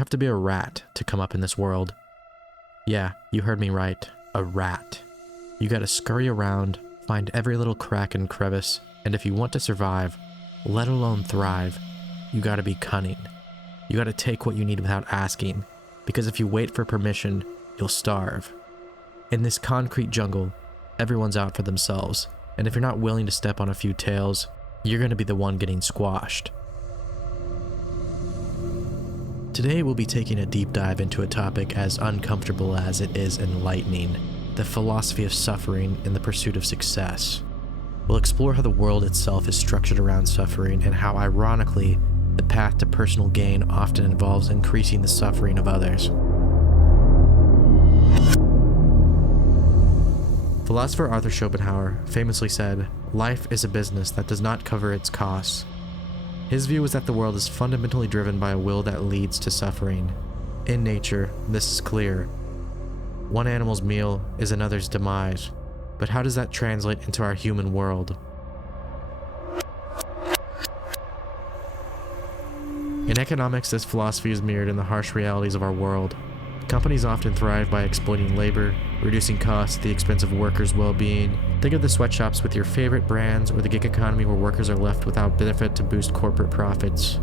have to be a rat to come up in this world. Yeah, you heard me right. A rat. You gotta scurry around, find every little crack and crevice, and if you want to survive, let alone thrive, you gotta be cunning. You gotta take what you need without asking, because if you wait for permission, you'll starve. In this concrete jungle, everyone's out for themselves, and if you're not willing to step on a few tails, you're gonna be the one getting squashed. Today we'll be taking a deep dive into a topic as uncomfortable as it is enlightening, the philosophy of suffering in the pursuit of success. We'll explore how the world itself is structured around suffering and how, ironically, the path to personal gain often involves increasing the suffering of others. Philosopher Arthur Schopenhauer famously said, "Life is a business that does not cover its costs." His view was that the world is fundamentally driven by a will that leads to suffering. In nature, this is clear. One animal's meal is another's demise, but how does that translate into our human world? In economics, this philosophy is mirrored in the harsh realities of our world. Companies often thrive by exploiting labor, reducing costs at the expense of workers' well-being. Think of the sweatshops with your favorite brands or the gig economy where workers are left without benefit to boost corporate profits.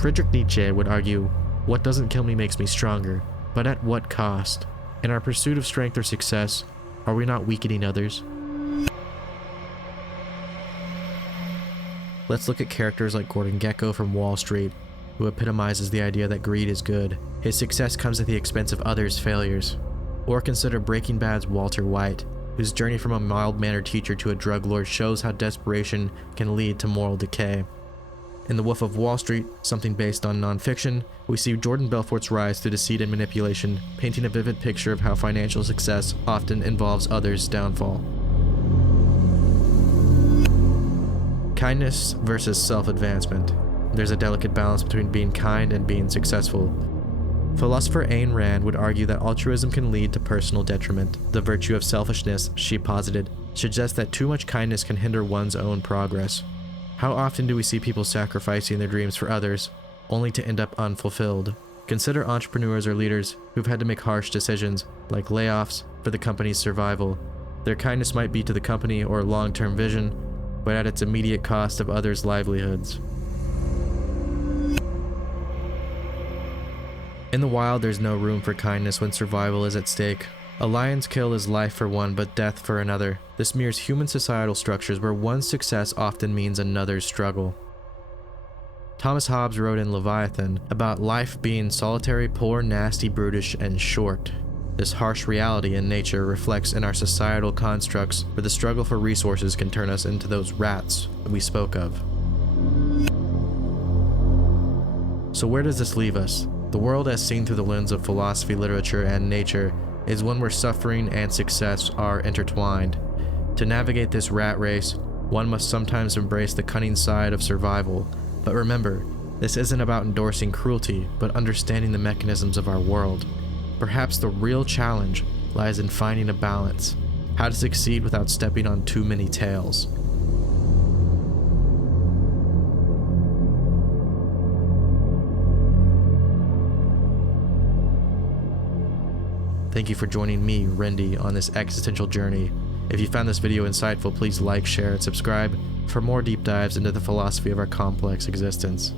Friedrich Nietzsche would argue, "What doesn't kill me makes me stronger, but at what cost? In our pursuit of strength or success, are we not weakening others?" Let's look at characters like Gordon Gekko from Wall Street, who epitomizes the idea that greed is good. His success comes at the expense of others' failures. Or consider Breaking Bad's Walter White, whose journey from a mild-mannered teacher to a drug lord shows how desperation can lead to moral decay. In The Wolf of Wall Street, something based on non-fiction, we see Jordan Belfort's rise through deceit and manipulation, painting a vivid picture of how financial success often involves others' downfall. Kindness versus self-advancement. There's a delicate balance between being kind and being successful. Philosopher Ayn Rand would argue that altruism can lead to personal detriment. The virtue of selfishness, she posited, suggests that too much kindness can hinder one's own progress. How often do we see people sacrificing their dreams for others, only to end up unfulfilled? Consider entrepreneurs or leaders who've had to make harsh decisions, like layoffs, for the company's survival. Their kindness might be to the company or long-term vision, but at its immediate cost of others' livelihoods. In the wild, there's no room for kindness when survival is at stake. A lion's kill is life for one, but death for another. This mirrors human societal structures where one's success often means another's struggle. Thomas Hobbes wrote in Leviathan about life being solitary, poor, nasty, brutish, and short. This harsh reality in nature reflects in our societal constructs where the struggle for resources can turn us into those rats that we spoke of. So where does this leave us? The world, as seen through the lens of philosophy, literature, and nature, is one where suffering and success are intertwined. To navigate this rat race, one must sometimes embrace the cunning side of survival. But remember, this isn't about endorsing cruelty, but understanding the mechanisms of our world. Perhaps the real challenge lies in finding a balance, how to succeed without stepping on too many tails. Thank you for joining me, Rendi, on this existential journey. If you found this video insightful, please like, share, and subscribe for more deep dives into the philosophy of our complex existence.